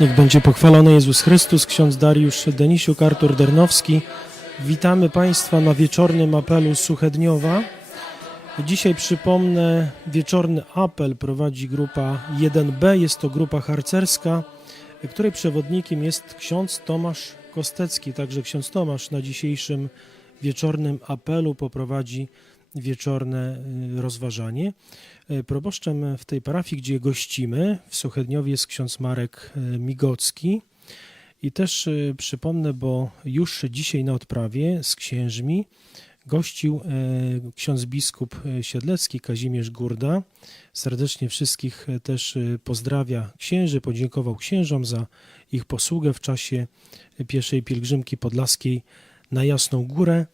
Niech będzie pochwalony Jezus Chrystus, ksiądz Dariusz Denisiuk, Artur Dernowski. Witamy Państwa na wieczornym apelu Suchedniowa. Dzisiaj przypomnę, wieczorny apel prowadzi grupa 1B, jest to grupa harcerska, której przewodnikiem jest ksiądz Tomasz Kostecki. Także ksiądz Tomasz na dzisiejszym wieczornym apelu poprowadzi wieczorne y, rozważanie. Y, Proboszczem w tej parafii, gdzie gościmy, w Suchedniowie jest ksiądz Marek y, Migocki. I też y, przypomnę, bo już dzisiaj na odprawie z księżmi gościł ksiądz biskup Siedlecki Kazimierz Gurda. Serdecznie wszystkich też pozdrawia księży, podziękował księżom za ich posługę w czasie pierwszej pielgrzymki podlaskiej na Jasną Górę.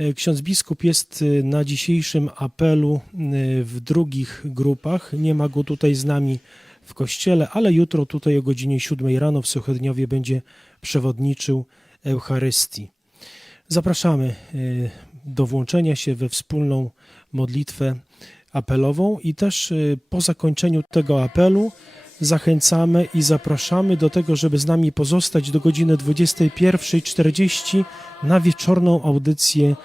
E, Ksiądz biskup jest y, na dzisiejszym apelu y, w drugich grupach. Nie ma go tutaj z nami w kościele, ale jutro tutaj o godzinie 7 rano w Suchedniowie będzie przewodniczył Eucharystii. Zapraszamy do włączenia się we wspólną modlitwę apelową i też po zakończeniu tego apelu zachęcamy i zapraszamy do tego, żeby z nami pozostać do godziny 21.40 na wieczorną audycję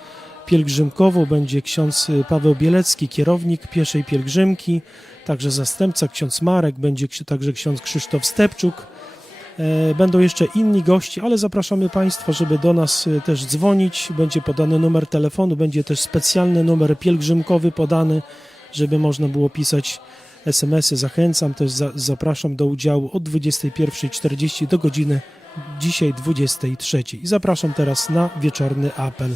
pielgrzymkową. Będzie ksiądz y, Paweł Bielecki, kierownik pieszej pielgrzymki, także zastępca ksiądz Marek, będzie także ksiądz Krzysztof Stepczuk. E, Będą jeszcze inni gości, ale zapraszamy Państwa, żeby do nas y, też dzwonić. Będzie podany numer telefonu, będzie też specjalny numer pielgrzymkowy podany, żeby można było pisać SMS-y. Zachęcam też, za, zapraszam do udziału od 21.40 do godziny dzisiaj 23. I zapraszam teraz na wieczorny apel.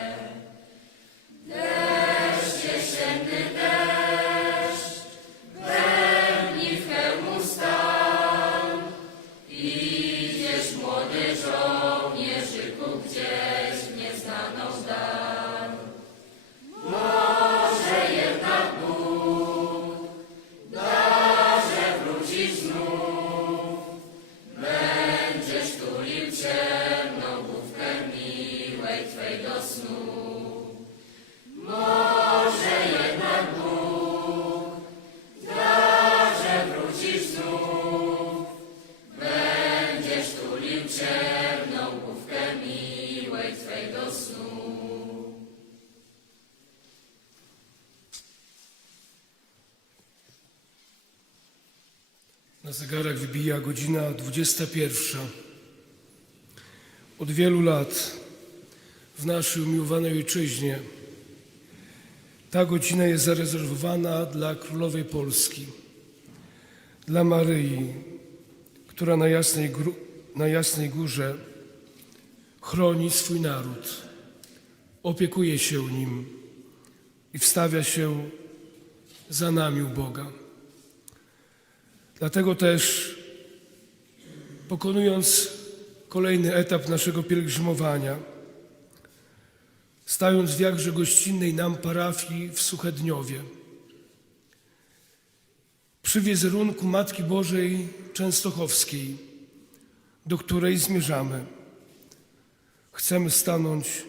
Na zegarach wybija godzina 21. Od wielu lat w naszej umiłowanej ojczyźnie ta godzina jest zarezerwowana dla Królowej Polski, dla Maryi, która na Jasnej, na Jasnej Górze chroni swój naród, opiekuje się nim i wstawia się za nami u Boga. Dlatego też, pokonując kolejny etap naszego pielgrzymowania, stając w jakże gościnnej nam parafii w Suchedniowie, przy wizerunku Matki Bożej Częstochowskiej, do której zmierzamy, chcemy stanąć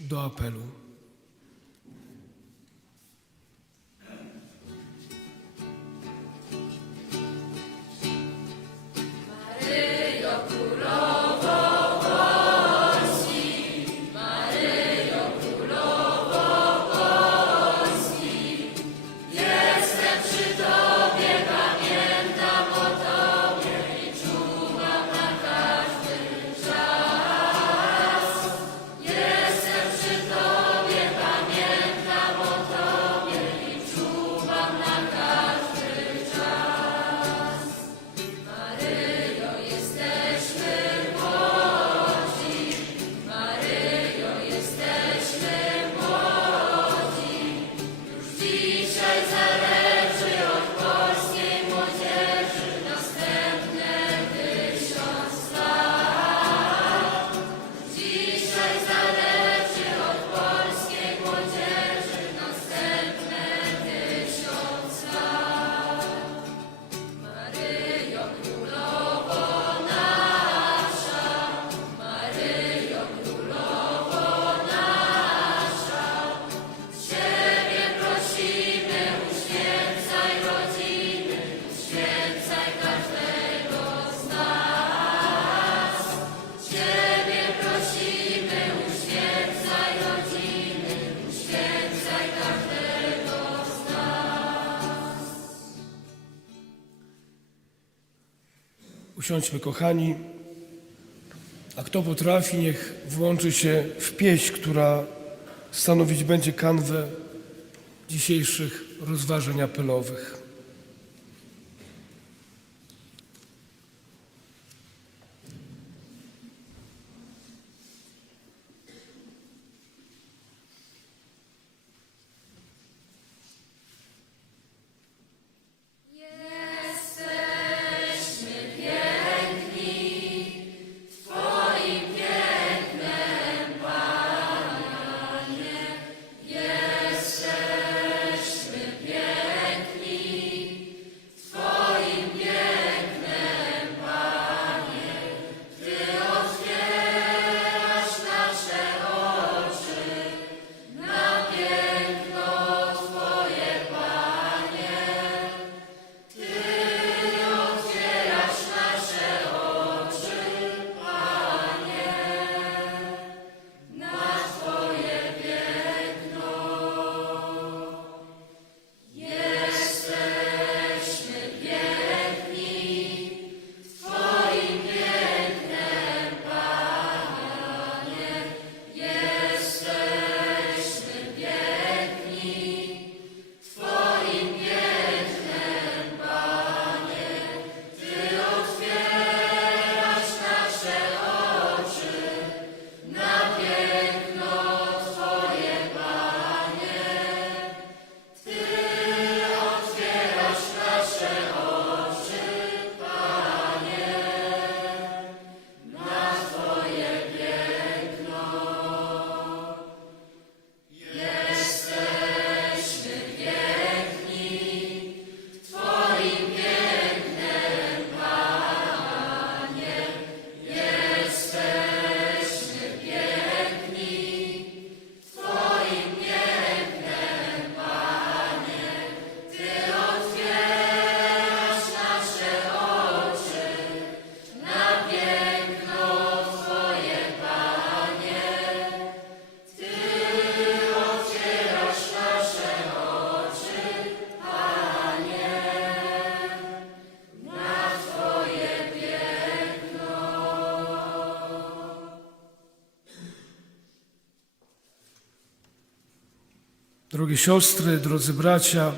do apelu. Usiądźmy, kochani. A kto potrafi, niech włączy się w pieśń, która stanowić będzie kanwę dzisiejszych rozważań apelowych. Drogie siostry, drodzy bracia,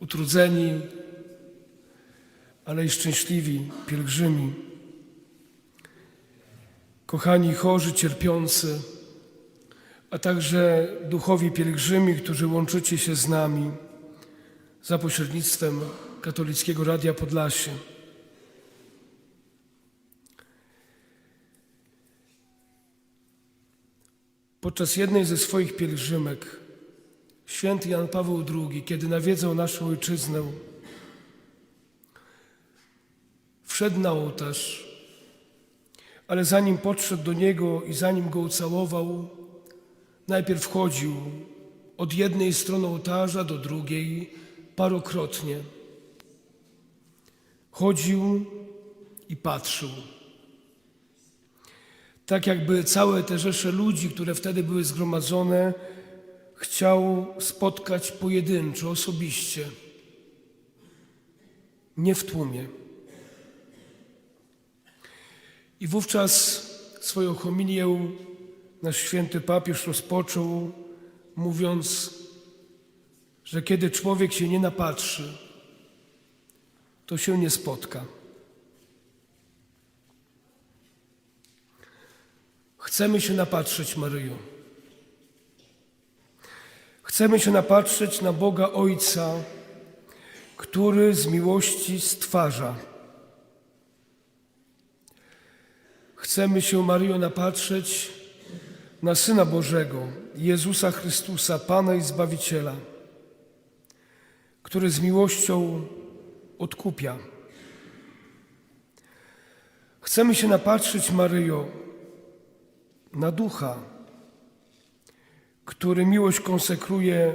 utrudzeni, ale i szczęśliwi pielgrzymi, kochani chorzy, cierpiący, a także duchowi pielgrzymi, którzy łączycie się z nami za pośrednictwem Katolickiego Radia Podlasie. Podczas jednej ze swoich pielgrzymek święty Jan Paweł II, kiedy nawiedzał naszą ojczyznę, wszedł na ołtarz, ale zanim podszedł do niego i zanim go ucałował, najpierw chodził od jednej strony ołtarza do drugiej parokrotnie. Chodził i patrzył. Tak jakby całe te rzesze ludzi, które wtedy były zgromadzone, chciał spotkać pojedynczo, osobiście, nie w tłumie. I wówczas swoją homilię nasz święty papież rozpoczął, mówiąc, że kiedy człowiek się nie napatrzy, to się nie spotka. Chcemy się napatrzeć, Maryjo. Chcemy się napatrzeć na Boga Ojca, który z miłości stwarza. Chcemy się, Maryjo, napatrzeć na Syna Bożego, Jezusa Chrystusa, Pana i Zbawiciela, który z miłością odkupia. Chcemy się napatrzeć, Maryjo, na Ducha, który miłość konsekruje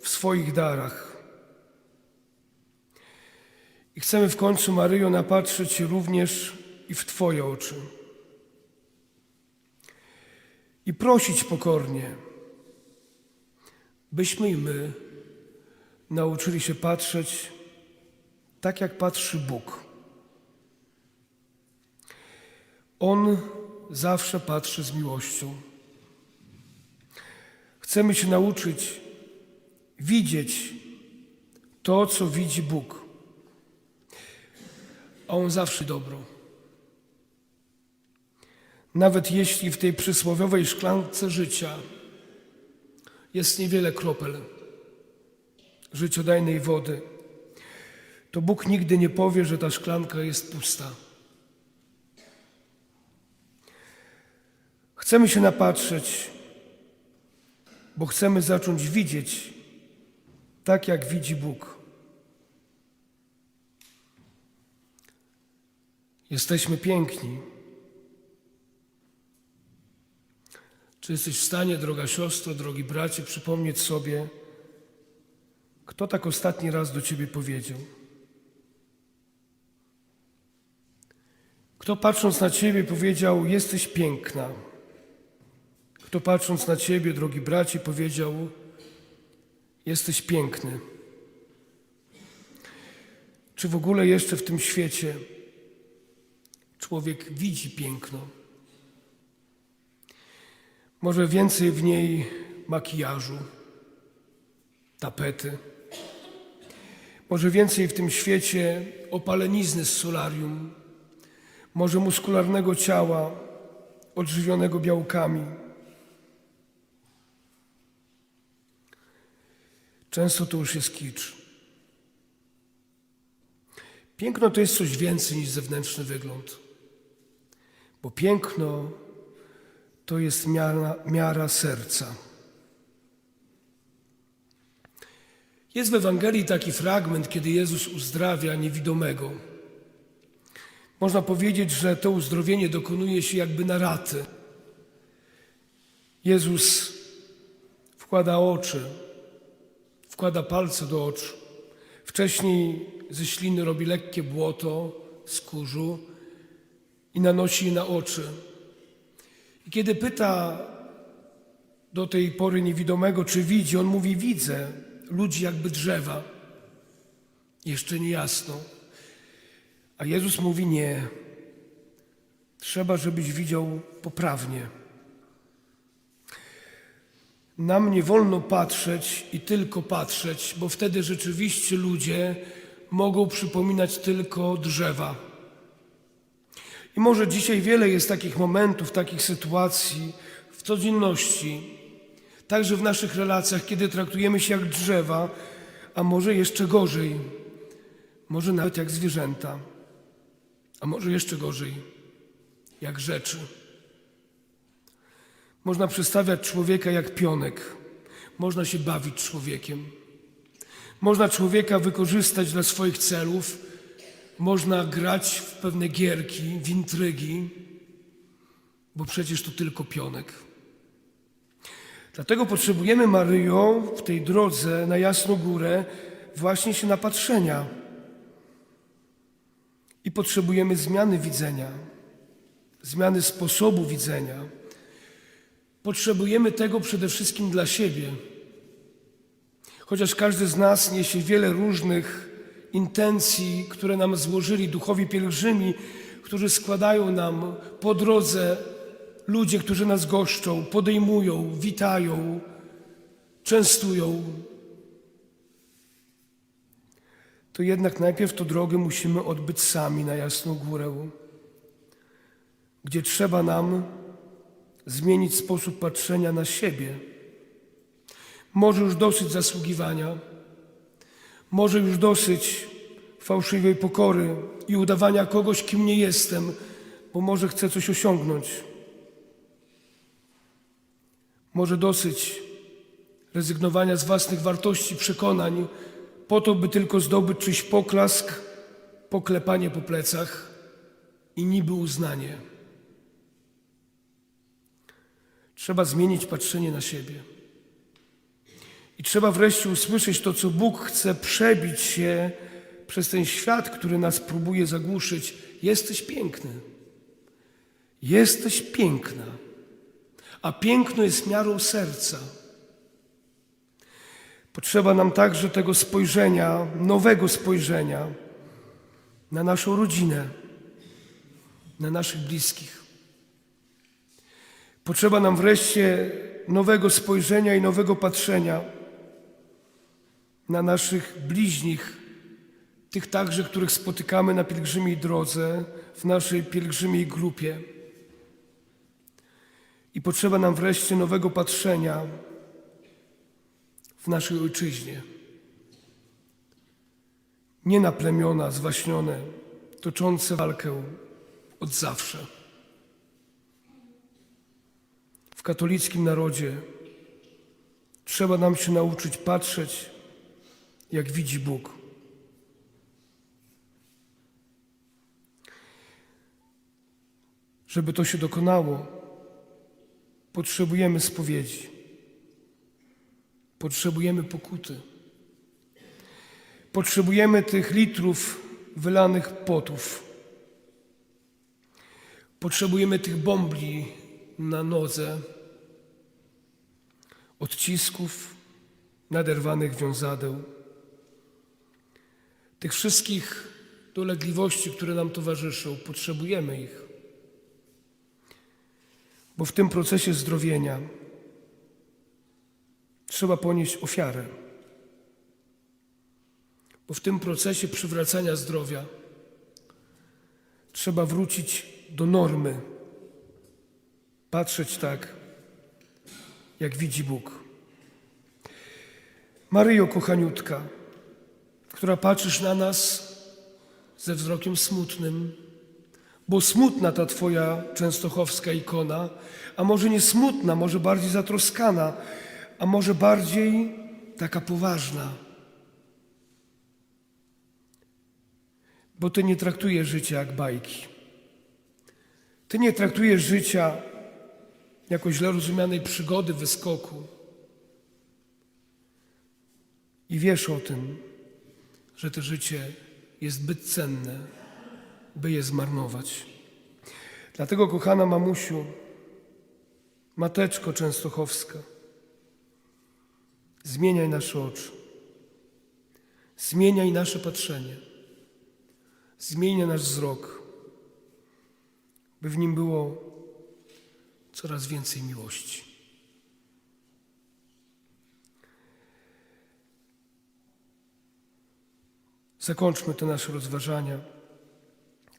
w swoich darach. I chcemy w końcu, Maryjo, napatrzeć się również i w Twoje oczy. I prosić pokornie, byśmy i my nauczyli się patrzeć tak, jak patrzy Bóg. On zawsze patrzy z miłością. Chcemy się nauczyć widzieć to, co widzi Bóg. A On zawsze dobro. Nawet jeśli w tej przysłowiowej szklance życia jest niewiele kropel życiodajnej wody, to Bóg nigdy nie powie, że ta szklanka jest pusta. Chcemy się napatrzeć, bo chcemy zacząć widzieć tak, jak widzi Bóg. Jesteśmy piękni. Czy jesteś w stanie, droga siostro, drogi bracie, przypomnieć sobie, kto tak ostatni raz do ciebie powiedział? Kto patrząc na ciebie powiedział: Jesteś piękna? Kto patrząc na ciebie, drogi bracie, powiedział: Jesteś piękny? Czy w ogóle jeszcze w tym świecie człowiek widzi piękno? Może więcej w niej makijażu, tapety. Może więcej w tym świecie opalenizny z solarium, może muskularnego ciała odżywionego białkami. Często to już jest kicz. Piękno to jest coś więcej niż zewnętrzny wygląd, bo piękno to jest miara, miara serca. Jest w Ewangelii taki fragment, kiedy Jezus uzdrawia niewidomego. Można powiedzieć, że to uzdrowienie dokonuje się jakby na raty. Jezus wkłada oczy, wkłada palce do oczu. Wcześniej ze śliny robi lekkie błoto z kurzu i nanosi je na oczy. I kiedy pyta do tej pory niewidomego, czy widzi, on mówi: Widzę ludzi jakby drzewa. Jeszcze nie jasno. A Jezus mówi: Nie. Trzeba, żebyś widział poprawnie. Nam nie wolno patrzeć i tylko patrzeć, bo wtedy rzeczywiście ludzie mogą przypominać tylko drzewa. I może dzisiaj wiele jest takich momentów, takich sytuacji w codzienności, także w naszych relacjach, kiedy traktujemy się jak drzewa, a może jeszcze gorzej, może nawet jak zwierzęta, a może jeszcze gorzej, jak rzeczy. Można przedstawiać człowieka jak pionek, można się bawić człowiekiem, można człowieka wykorzystać dla swoich celów, można grać w pewne gierki, w intrygi, bo przecież to tylko pionek. Dlatego potrzebujemy, Maryjo, w tej drodze na Jasną Górę właśnie się napatrzenia. I potrzebujemy zmiany widzenia, zmiany sposobu widzenia. Potrzebujemy tego przede wszystkim dla siebie. Chociaż każdy z nas niesie wiele różnych intencji, które nam złożyli duchowi pielgrzymi, którzy składają nam po drodze ludzie, którzy nas goszczą, podejmują, witają, częstują. To jednak najpierw tę drogę musimy odbyć sami na Jasną Górę, gdzie trzeba nam zmienić sposób patrzenia na siebie. Może już dosyć zasługiwania, może już dosyć fałszywej pokory i udawania kogoś, kim nie jestem, bo może chcę coś osiągnąć. Może dosyć rezygnowania z własnych wartości, przekonań, po to, by tylko zdobyć czyjś poklask, poklepanie po plecach i niby uznanie. Trzeba zmienić patrzenie na siebie. I trzeba wreszcie usłyszeć to, co Bóg chce przebić się przez ten świat, który nas próbuje zagłuszyć. Jesteś piękny. Jesteś piękna. A piękno jest miarą serca. Potrzeba nam także tego spojrzenia, nowego spojrzenia na naszą rodzinę, na naszych bliskich. Potrzeba nam wreszcie nowego spojrzenia i nowego patrzenia na naszych bliźnich, tych także, których spotykamy na pielgrzymiej drodze, w naszej pielgrzymiej grupie. I potrzeba nam wreszcie nowego patrzenia w naszej ojczyźnie. Nie na plemiona zwaśnione, toczące walkę od zawsze. W katolickim narodzie. Trzeba nam się nauczyć patrzeć, jak widzi Bóg. Żeby to się dokonało, potrzebujemy spowiedzi, potrzebujemy pokuty, potrzebujemy tych litrów wylanych potów, potrzebujemy tych bombli na nodze, odcisków, naderwanych wiązadeł, tych wszystkich dolegliwości, które nam towarzyszą, potrzebujemy ich. Bo w tym procesie zdrowienia trzeba ponieść ofiarę. Bo w tym procesie przywracania zdrowia trzeba wrócić do normy, patrzeć tak, jak widzi Bóg. Maryjo, kochaniutka, która patrzysz na nas ze wzrokiem smutnym, bo smutna ta Twoja częstochowska ikona, a może nie smutna, może bardziej zatroskana, a może bardziej taka poważna. Bo Ty nie traktujesz życia jak bajki. Ty nie traktujesz życia jako źle rozumianej przygody, wyskoku. I wiesz o tym, że to życie jest zbyt cenne, by je zmarnować. Dlatego, kochana mamusiu, mateczko częstochowska, zmieniaj nasze oczy, zmieniaj nasze patrzenie, zmieniaj nasz wzrok, by w nim było coraz więcej miłości. Zakończmy te nasze rozważania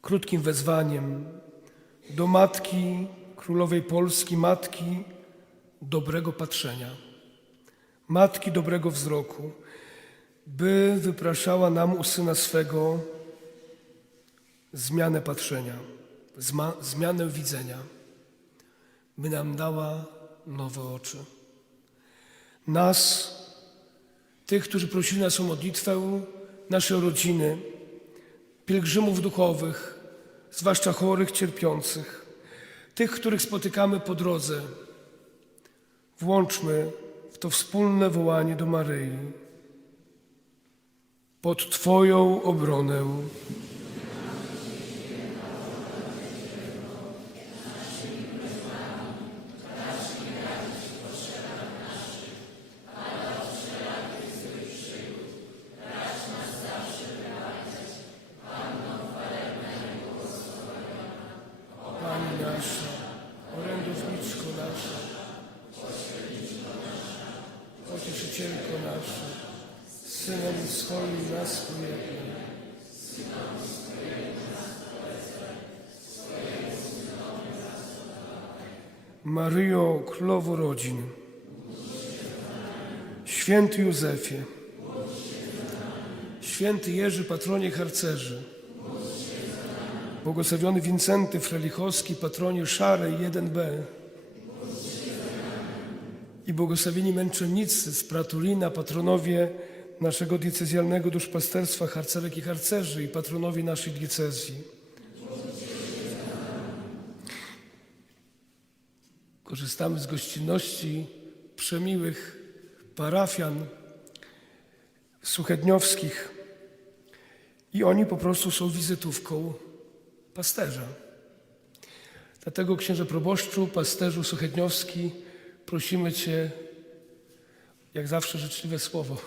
krótkim wezwaniem do Matki Królowej Polski, Matki dobrego patrzenia, Matki dobrego wzroku, by wypraszała nam u Syna swego zmianę patrzenia, zmianę widzenia, by nam dała nowe oczy. Nas, tych, którzy prosili nas o modlitwę, nasze rodziny, pielgrzymów duchowych, zwłaszcza chorych, cierpiących, tych, których spotykamy po drodze. Włączmy w to wspólne wołanie do Maryi. Pod Twoją obronę. Pani nasza, orędowniczko nasza, pocieszycielko nasza, Synem swoim nas pojednaj. Maryjo, Królowo rodzin, Święty Józefie, Święty Jerzy, patronie harcerzy, Błogosławiony Wincenty Frelichowski, patronie Szarej 1b. I błogosławieni męczennicy z Pratulina, patronowie naszego diecezjalnego duszpasterstwa, harcerek i harcerzy i patronowie naszej diecezji. Korzystamy z gościnności przemiłych parafian suchedniowskich i oni po prostu są wizytówką pasterza. Dlatego księże proboszczu, pasterzu Suchedniowski, prosimy Cię, jak zawsze, życzliwe słowo.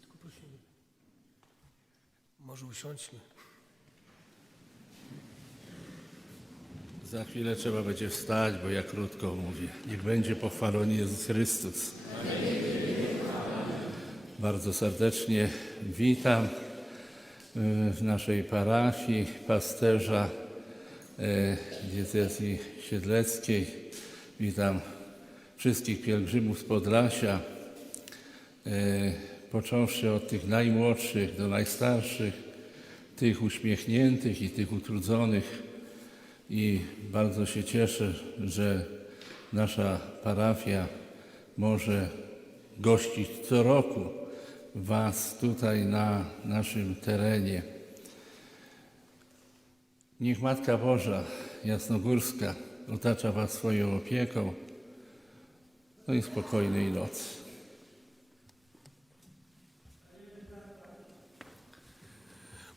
Tylko prosimy. Może usiądźmy. Za chwilę trzeba będzie wstać, bo ja krótko mówię. Niech będzie pochwalony Jezus Chrystus. Bardzo serdecznie witam y, w naszej parafii pasterza y, diecezji siedleckiej. Witam wszystkich pielgrzymów z Podlasia, y, począwszy od tych najmłodszych do najstarszych, tych uśmiechniętych i tych utrudzonych. I bardzo się cieszę, że nasza parafia może gościć co roku Was tutaj na naszym terenie. Niech Matka Boża Jasnogórska otacza Was swoją opieką. No i spokojnej nocy.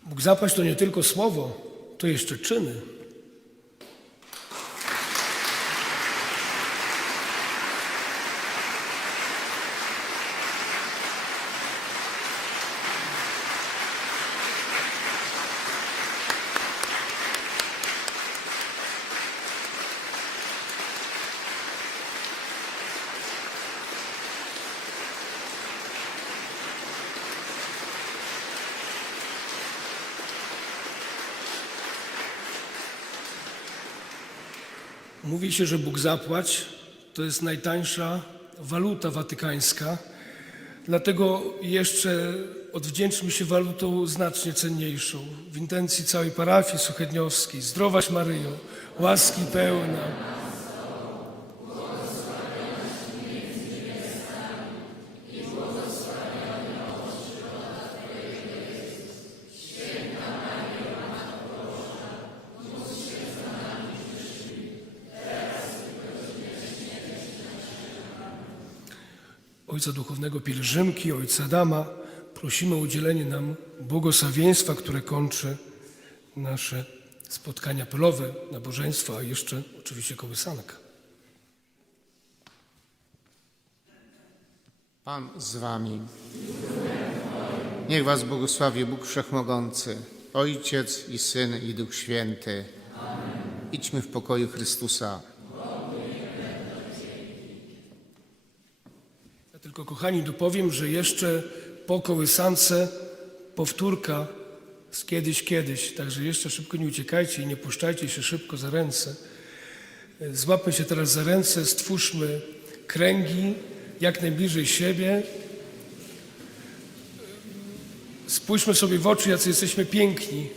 Bóg zapaść to nie tylko słowo, to jeszcze czyny. Mówi się, że Bóg zapłać to jest najtańsza waluta watykańska, dlatego jeszcze odwdzięczmy się walutą znacznie cenniejszą. W intencji całej parafii suchedniowskiej, zdrowaś Maryjo, łaski pełna. Ojca Duchownego Pielgrzymki, Ojca Adama, prosimy o udzielenie nam błogosławieństwa, które kończy nasze spotkania polowe, nabożeństwa, a jeszcze oczywiście kołysanka. Pan z wami. Niech was błogosławi Bóg Wszechmogący, Ojciec i Syn i Duch Święty. Idźmy w pokoju Chrystusa. Ja tylko, kochani, dopowiem, że jeszcze po kołysance powtórka z kiedyś, kiedyś, także jeszcze szybko nie uciekajcie i nie puszczajcie się szybko za ręce. Złapmy się teraz za ręce, stwórzmy kręgi jak najbliżej siebie. Spójrzmy sobie w oczy, jacy jesteśmy piękni.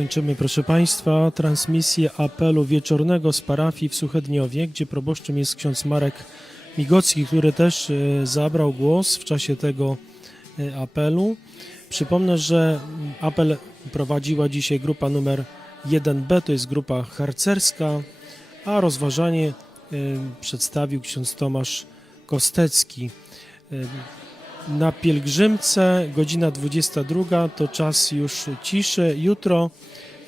Kończymy, proszę Państwa, transmisję apelu wieczornego z parafii w Suchedniowie, gdzie proboszczem jest ksiądz Marek Migocki, który też e, zabrał głos w czasie tego e, apelu. Przypomnę, że mm, apel prowadziła dzisiaj grupa numer 1B, to jest grupa harcerska, a rozważanie e, przedstawił ksiądz Tomasz Kostecki. Na pielgrzymce godzina 22 to czas już ciszy. Jutro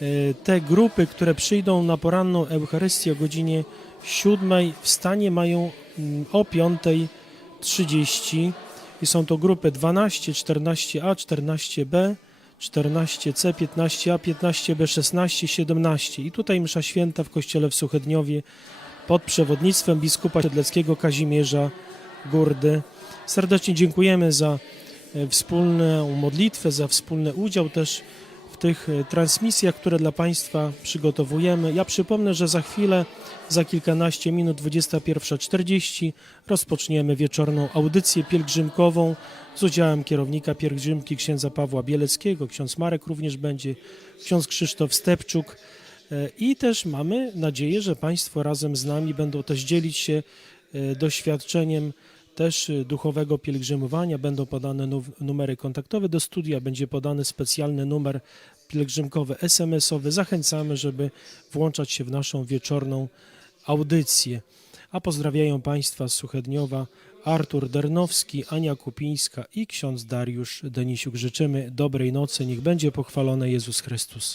e, te grupy, które przyjdą na poranną Eucharystię o godzinie 7 wstanie mają mm, o 5.30 i są to grupy 12, 14a, 14b, 14c, 15a, 15b, 16, 17. I tutaj msza święta w kościele w Suchedniowie pod przewodnictwem biskupa siedleckiego Kazimierza Górdy. Serdecznie dziękujemy za e, wspólną modlitwę, za wspólny udział też w tych e, transmisjach, które dla Państwa przygotowujemy. Ja przypomnę, że za chwilę, za kilkanaście minut, 21.40 rozpoczniemy wieczorną audycję pielgrzymkową z udziałem kierownika pielgrzymki księdza Pawła Bieleckiego, ksiądz Marek również będzie, ksiądz Krzysztof Stepczuk. E, I też mamy nadzieję, że Państwo razem z nami będą też dzielić się doświadczeniem też e, duchowego pielgrzymowania. Będą podane nu- numery kontaktowe do studia, będzie podany specjalny numer pielgrzymkowy SMS-owy. Zachęcamy, żeby włączać się w naszą wieczorną audycję. A pozdrawiają Państwa z Suchedniowa Artur Dernowski, Ania Kupińska i ksiądz Dariusz Denisiuk. Życzymy dobrej nocy. Niech będzie pochwalony Jezus Chrystus.